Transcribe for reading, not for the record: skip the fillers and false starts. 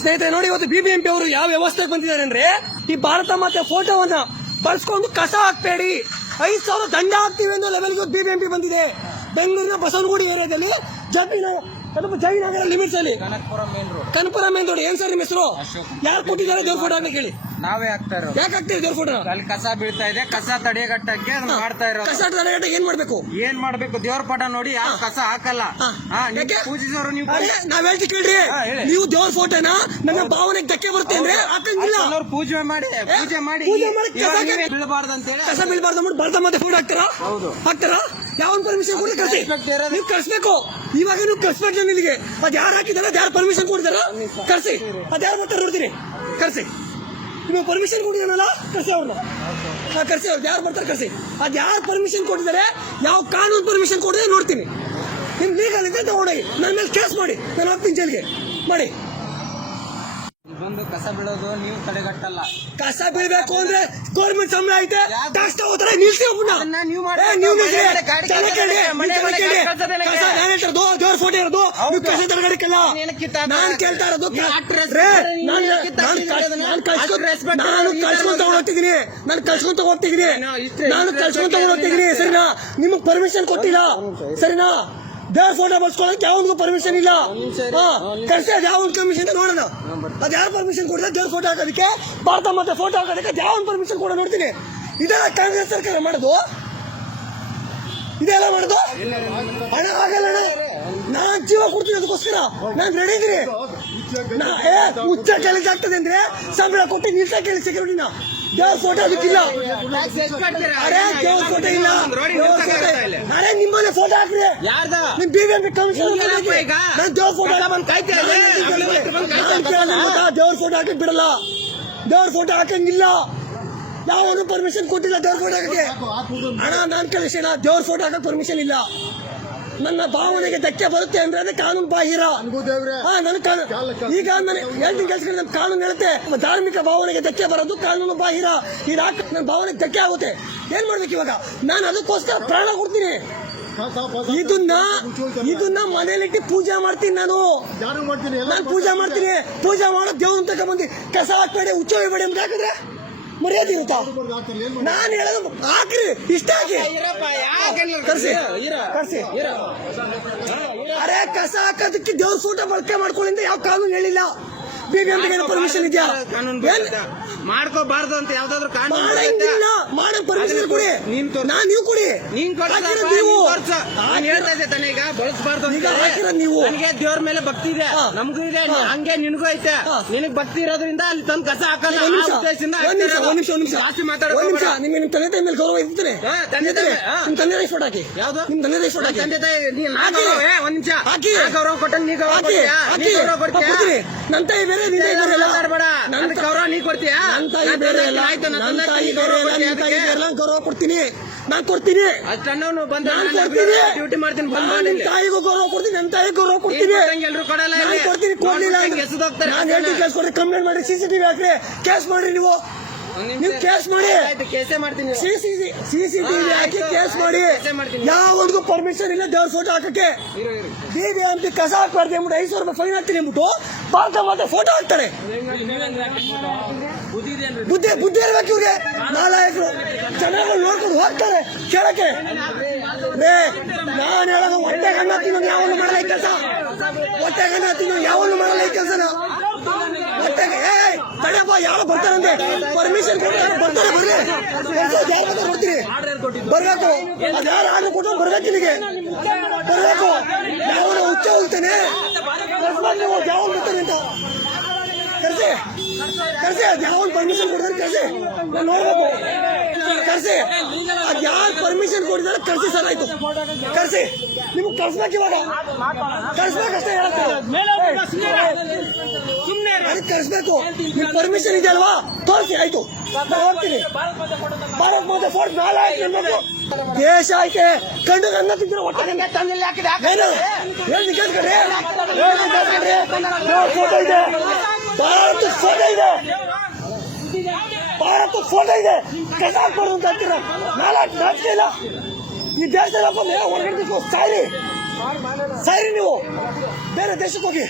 ಸ್ನೇಹಿತರೆ ನೋಡಿ, ಇವತ್ತು ಬಿಬಿಎಂಪಿ ಅವರು ಯಾವ ವ್ಯವಸ್ಥೆಗೆ ಬಂದಿದ್ದಾರೆ ಅಂದ್ರೆ, ಈ ಭಾರತ ಮಾತೆ ಫೋಟೋವನ್ನ ಬಳಸ್ಕೊಂಡು ಕಸ ಹಾಕ್ಬೇಡಿ, 5,000 ದಂಡ ಹಾಕ್ತೀವಿ ಅನ್ನೋ ಲೆವೆಲ್ಗೆ ಬಿಬಿಎಂಪಿ ಬಂದಿದೆ. ಬೆಂಗಳೂರಿನ ಬಸವನಗುಡಿ ಏರಿಯಾದಲ್ಲಿ ಜಯನಗರ ಲಿಮಿಟ್ಸ್ ಅಲ್ಲಿ ಕನಕಪುರ ಮೇನ್ ರೋಡ್. ಏನ್ ಸರ್ ನಿಮ್ಮ ಹೆಸರು? ಯಾರು ಕೊಟ್ಟಿದ್ದಾರೆ ದೇವ್ರ ಫೋಟೋ ಹಾಕಿ ಹೇಳಿ? ನಾವೇ ಹಾಕ್ತಾ ಇರೋದು. ಯಾಕೆ ಹಾಕ್ತೀವಿ ದೇವ್ರ ಫೋಟೋ? ಅಲ್ಲಿ ಕಸ ಬೀಳ್ತಾ ಇದೆ, ಕಸ ತಡೆಗಟ್ಟಕ್ಕೆ ಮಾಡ್ತಾ ಇರೋದು. ಕಸ ತಡೆಗಟ್ಟಕ್ಕೆ ಏನ್ ಮಾಡ್ಬೇಕು? ದೇವ್ರ ಫೋಟೋ ನೋಡಿ ಯಾರು ಕಸ ಹಾಕಲ್ಲ. ಪೂಜಿಸೋರು ನೀವು. ನಾವ್ ಹೇಳ್ತಿ ಕೇಳ್ರಿ, ನೀವು ದೇವ್ರ ಫೋಟೋನ ನನ್ನ ಭಾವನೆಗೆ ಧಕ್ಕೆ ಬರುತ್ತೆ ಅಂದ್ರೆ ಹಾಕಂಗಿಲ್ಲ. ಪೂಜೆ ಮಾಡಿ ಬೀಳಬಾರ್ದು ಅಂತ ಹೇಳಿ, ಕಸ ಬೀಳಬಾರ್ದು ಅಂದ್ಬಿಟ್ಟು ಭಾರತ ಮಾತೆ ಫೋಟೋ ಹಾಕ್ತಾರಾ? ಹಾಕ್ತಾರಾ? ಯಾವ ಪರ್ಮಿಷನ್ ಕೊಡಿ ಕಳಿಸಿ. ನೀವು ಕಳ್ಸ್ಬೇಕು, ಇವಾಗ ನೀವು ಕಳ್ಸ್ಬೇಕು ಇಲ್ಲಿಗೆ. ಅದ್ ಯಾರು ಹಾಕಿದಾರ, ಅದ್ ಯಾರು ಪರ್ಮಿಷನ್ ಕೊಡ್ತಾರ ಕಳ್ಸಿ. ಅದ್ ಯಾರು ಬರ್ತಾರೆ ನೋಡ್ತೀನಿ, ಕಳ್ಸಿ. ನೀವು ಪರ್ಮಿಷನ್ ಕೊಟ್ಟಿದ್ದಾನಲ್ಲ, ಕಳ್ಸಿ ಅವ್ರನ್ನ. ಕಳ್ಸಿ, ಅವ್ರು ಯಾರು ಬರ್ತಾರೆ ಕಳ್ಸಿ. ಅದ್ ಯಾರು ಪರ್ಮಿಷನ್ ಕೊಟ್ಟಿದ್ದಾರೆ, ಯಾವ ಕಾನೂನು ಪರ್ಮಿಷನ್ ಕೊಟ್ಟಿದೆ ನೋಡ್ತೀನಿ. ನಿಮ್ ಲೀಗಲ್ ಇದೆ ತಗೊಂಡೋಗಿ ನನ್ನ ಮೇಲೆ ಕೇಸ್ ಮಾಡಿ, ನಾನು ಹೋಗ್ತೀನಿ ಜೈಲ್ಗೆ ಮಾಡಿ. ಬಂದು ಕಸ ಬೀಳೋದು ನೀವು ತಡೆಗಟ್ಟಲ್ಲ. ಕಸ ಬೀಳ್ಬೇಕು ಅಂದ್ರೆ ಗೌರ್ಮೆಂಟ್ ಸಂಬಳ ಐತೆ, ಟ್ಯಾಕ್ಸ್ ತಗೋತಾರೆ. ನಿಲ್ಸಿ ಒಬ್ಬನ ದೇವ್ರ ಫೋಟೋ ಇರೋದು ನೀವು ಕಸ ತಡೆಗಟ್ಟಲ್ಲ. ನಾನು ಕೇಳ್ತಾ ಇರೋದು, ನಾನು ಕಳ್ಸ್ಕೊಂತ ಹೋಗ್ತಿದ್ದೀನಿ, ಸರಿನಾ? ನಿಮಗ್ ಪರ್ಮಿಷನ್ ಕೊಟ್ಟಿಲ್ಲ ಸರಿನಾ? ದೇವ್ರ ಫೋಟೋ ಬಳಸ್ಕೊಳ್ಳೋಕೆ ಯಾವನಿಗೂ ಪರ್ಮಿಷನ್ ಇಲ್ಲ. ಕಳ್ಸಿ, ಅದ್ ಯಾವ ಕಮಿಷನ್ ನೋಡೋಣ. ಅದ್ ಯಾವ ಪರ್ಮಿಷನ್ ಕೊಡ್ತಾರೆ ದೇವ್ರ ಫೋಟೋ ಹಾಕೋದಕ್ಕೆ, ಭಾರತ ಮಾತೆ ಫೋಟೋ ಹಾಕೋದಕ್ಕೆ ಯಾವ ಪರ್ಮಿಷನ್ ಕೊಡೋ ನೋಡ್ತೀನಿ. ಇದೆಲ್ಲ ಕಾಂಗ್ರೆಸ್ ಸರ್ಕಾರ ಮಾಡೋದು, ಇದೆಲ್ಲ ಮಾಡೋದು. ಹಣ ಆಗಲ್ಲ, ನಾನ್ ಜೀವ ಕೊಡ್ತೀನಿ ಅದಕ್ಕೋಸ್ಕರ ನಾನ್ ರೆಡಿ ಇದ್ದೀನಿ. ಹುಚ್ಚ ಕೆಲಸ ಆಗ್ತದೆ ಅಂದ್ರೆ ಸಂಬಳ ಕೊಟ್ಟು ನಿಲ್ಸ ಕೇಳಿ ಸೆಕ್ಯೂರಿಟಿನ. ದೇವ್ರ ಫೋಟೋ ಅದಕ್ಕಿಲ್ಲ. ಅರೆ ದೇವ್ರ ಫೋಟೋ ಇಲ್ಲ, ಅರೆ ನಿಮ್ಮಲ್ಲಿ ಫೋಟೋ ಹಾಕ್ರಿ. ನಿಮ್ ಬಿಬಿಎಂಪಿ ಕಮಿಷನ್ ನಾನು ದೇವ್ರ ಫೋಟೋ ದೇವ್ರ ಫೋಟೋ ಹಾಕಿ ಬಿಡಲ್ಲ. ದೇವ್ರ ಫೋಟೋ ಹಾಕಂಗಿಲ್ಲ, ಯಾವನು ಪರ್ಮಿಷನ್ ಕೊಟ್ಟಿಲ್ಲ ದೇವ್ರ ಫೋಟೋ ಹಾಕಕ್ಕೆ. ಹಣ ನಾನ್ ಕಳಿಸಿಲ್ಲ, ದೇವ್ರ ಫೋಟೋ ಹಾಕಕ್ ಪರ್ಮಿಷನ್ ಇಲ್ಲ. ನನ್ನ ಭಾವನೆಗೆ ಧಕ್ಕೆ ಬರುತ್ತೆ ಅಂದ್ರೆ ಅದೇ ಕಾನೂನು ಬಾಹಿರ. ಈಗ ನಾನು ಹೇಳ್ತೀನಿ ಕೆಲಸ, ನಮ್ ಕಾನೂನು ಹೇಳುತ್ತೆ ಧಾರ್ಮಿಕ ಭಾವನೆಗೆ ಧಕ್ಕೆ ಬರೋದು ಕಾನೂನು ಬಾಹಿರ. ನನ್ನ ಭಾವನೆಗೆ ಧಕ್ಕೆ ಆಗುತ್ತೆ. ಏನ್ ಮಾಡ್ಬೇಕು ಇವಾಗ? ನಾನು ಅದಕ್ಕೋಸ್ಕರ ಪ್ರಾಣ ಕೊಡ್ತೀನಿ. ಇದನ್ನ ಮನೇಲಿಟ್ಟು ಪೂಜೆ ಮಾಡ್ತೀನಿ. ನಾನು ಪೂಜೆ ಮಾಡ್ತೀನಿ. ಪೂಜೆ ಮಾಡೋ ದೇವ್ರ ತಕ ಬಂದು ಕಸ ಹಾಕ್ಬೇಡಿ, ಹುಚ್ಚ ಹೊಯ್ಬೇಡಿ ಅಂತ ಹಾಕಿದ್ರೆ ಮರ್ಯಾದೆ ಇರುತ್ತಾ? ನಾನು ಹೇಳೋದು ಹಾಕ್ರಿ, ಇಷ್ಟ ಹಾಕಿ ಕರ್ಸಿ. ಅರೆ ಕಸ ಹಾಕೋದಕ್ಕೆ ದೇವ್ರ ಫೋಟೋ ಬಳಕೆ ಮಾಡ್ಕೊಳ್ಳಿ ಯಾವ ಕಾನೂನು ಹೇಳಿಲ್ಲ. ಬಿಬಿಎಂಪಿಗೆ ಪರ್ಮಿಷನ್ ಇದೆಯಾ? ಮಾಡ್ಕೋಬಾರ್ದು ಅಂತ ಯಾವ್ದಾದ್ರು ಮಾಡಂಗಿಲ್ಲ. ಮಾಡೋ ಪರ್ಮಿಷನ್ ಕೊಡಿ, ನೀವು ಕೊಡಿ. ಹೇಳ್ತಾ ಇದ್ದೆ ತಾನೆ, ಈಗ ಬಳಸಬಾರ್ದು. ನೀವು ದೇವ್ರ ಮೇಲೆ ಭಕ್ತಿ ಇದೆ, ನಮಗೂ ಇದೆ, ಹಂಗೆ ನಿನಗೂ ಐತೆ. ನಿನಗ್ ಭಕ್ತಿ ಇರೋದ್ರಿಂದ ಅಲ್ಲಿ ತಂದು ಕಸ ಹಾಕಲ್ಲ. ನಿಮ್ ತಂದೆ ತಾಯಿ ಮೇಲೆ ಗೌರವ ಇರ್ತಾನೆ. ನಿಮ್ ತಂದೆ ತಾಯಿ ಫೋಟೋ ಹಾಕಿ. ಯಾವ್ದು ನಿಮ್ ತಂದೆ ತಾಯಿ ಫೋಟೋ ಹಾಕಿ. ಒಂದ್ ನಿಮಿಷ ಹಾಕಿ. ಗೌರವ ಕೊಟ್ಟ ನೀ ಗೌರವ ಕೊಡ್ತೀಯ. ನನ್ನ ತಾಯಿ ಬೇರೆ, ನನ್ನ ಗೌರವ ನೀ ಕೊಡ್ತೀಯಾ? ಗೌರವ ಕೊಡ್ತೀನಿ, ನಾನ್ ಕೊಡ್ತೀನಿ. ಡ್ಯೂಟಿ ಮಾಡ್ತೀನಿ. ನಿಮ್ ತಾಯಿಗೂ ಗೌರವ ಕೊಡ್ತೀನಿ, ನನ್ನ ತಾಯಿ ಗೌರವ ಕೊಡ್ತೀನಿ. ಎಲ್ರು ಕೊಡಲ್ಲ. ಕೊಡ್ತೀನಿ, ಕೊಡ್ಲಿಲ್ಲ ನಾನು ಹೇಳ್ತೀನಿ ಕೇಸ್ ಕೊಡ್ರಿ, ಕಂಪ್ಲೇಂಟ್ ಮಾಡಿ, CCTV ಹಾಕ್ರಿ, ಕೇಸ್ ಮಾಡ್ರಿ. ನೀವು ಕೇಸ್ ಮಾಡಿ, CCTV ಹಾಕಿ ಕೇಸ್ ಮಾಡಿ. ಯಾವನಿಗೂ ಪರ್ಮಿಷನ್ ಇಲ್ಲ ದೇವ್ರ ಫೋಟೋ ಹಾಕಕ್ಕೆ. ಬಿಬಿಎಂಪಿ ಕಸ ಹಾಕ್ಬಾರ್ದು ಅಂದ್ಬಿಟ್ಟು 5,000 ರೂಪಾಯಿ ಫೈನ್ ಹಾಕ್ತೀನಿ ಅಂದ್ಬಿಟ್ಟು ಭಾರತ ಮಾತೆ ಫೋಟೋ ಹಾಕ್ತಾರೆ. ಬುದ್ಧಿ ಇರ್ಬೇಕು ಇವ್ರಿಗೆ. ನಾಲಾಯಕರು ಜನಗಳು ನೋಡ್ಕೊಂಡು ಹೋಗ್ತಾರೆ ಕೇಳಕ್ಕೆ. ನಾನು ಹೇಳೋದು ಹೊಟ್ಟೆ ಗಣ್ಣ ತಿನ್ನೋದು ಯಾವನು ಮಾಡಲ್ಲ ಈ ಕೆಲಸ. ಹೊಟ್ಟೆ ಗಣ್ಣ ತಿನ್ನೋದು ಯಾವನು ಮಾಡಲ್ಲ ಈ ಕೆಲಸನ. ಹೊಟ್ಟೆಗೆ ತಡೆಯಪ್ಪ, ಯಾರು ಬರ್ತಾರಂತೆ ಪರ್ಮಿಷನ್ ಕೊಡ್ತಾರೆ, ಬರ್ತಾರೆ. ಬರ್ರಿ, ಯಾರು ಬರ್ತೀನಿ ಬರ್ಬೇಕು. ಅದ್ ಯಾರು ಆರ್ಡರ್ ಕೊಟ್ಟು ಬರ್ಬೇಕು, ಇಲ್ಲಿಗೆ ಬರ್ಬೇಕು. ಯಾವನ ಹುಚ್ಚ ಹೋಗ್ತಾನೆ, ಯಾವನ್ ಬರ್ತಾನೆ ಅಂತ ಕರ್ಸಿ. ಅದ್ ಯಾವನ್ ಪರ್ಮಿಷನ್ ಕೊಡ್ತಾರೆ ಕರ್ಸಿ, ನಾನು ನೋಡ್ಬೇಕು. ಕರ್ಸಿ, ಅದ್ ಯಾರು ಪರ್ಮಿಷನ್ ಕೊಟ್ಟಿದ್ದಾರೆ ಕರ್ಸಿ. ಸರ್ ಆಯ್ತು, ಕರ್ಸಿ. ನಿಮ್ಗೆ ಕರ್ಸ್ಬೇಕು, ಇವಾಗ ಕರ್ಸ್ಬೇಕಷ್ಟೇ ಹೇಳುತ್ತೆ. ಅದಕ್ಕೆ ಕರ್ಸ್ಬೇಕು. ನಿಮ್ ಪರ್ಮಿಷನ್ ಇದೆ ಅಲ್ವಾ, ತೋರಿಸಿ. ಆಯ್ತು, ಹೋಗ್ತೀನಿ. ಭಾರತ್ ಮಾತೆ ಫೋಟೋ ನಾಳೆ ಆಯ್ತು. ದೇಶ ಐತೆ, ಕಂಡು ಅನ್ನ ತಿಂದ್ರೆ ಹೊಟ್ಟೆ ಫೋಟೋ ಇದೆ, ಭಾರತ ಫೋಟೋ ಇದೆ, ಭಾರತ ಫೋಟೋ ಇದೆ. ಕಸ ಹಾಕ್ಬಾರ್ದು ಅಂತ ಅಂತೀರ. ನಾಚಿಕೆ ಇಲ್ಲ ಈ ದೇಶದಲ್ಲಿ. ಹೊರಗಡೆ ಸಾಯ್ರಿ ನೀವು, ಬೇರೆ ದೇಶಕ್ಕೆ ಹೋಗಿ.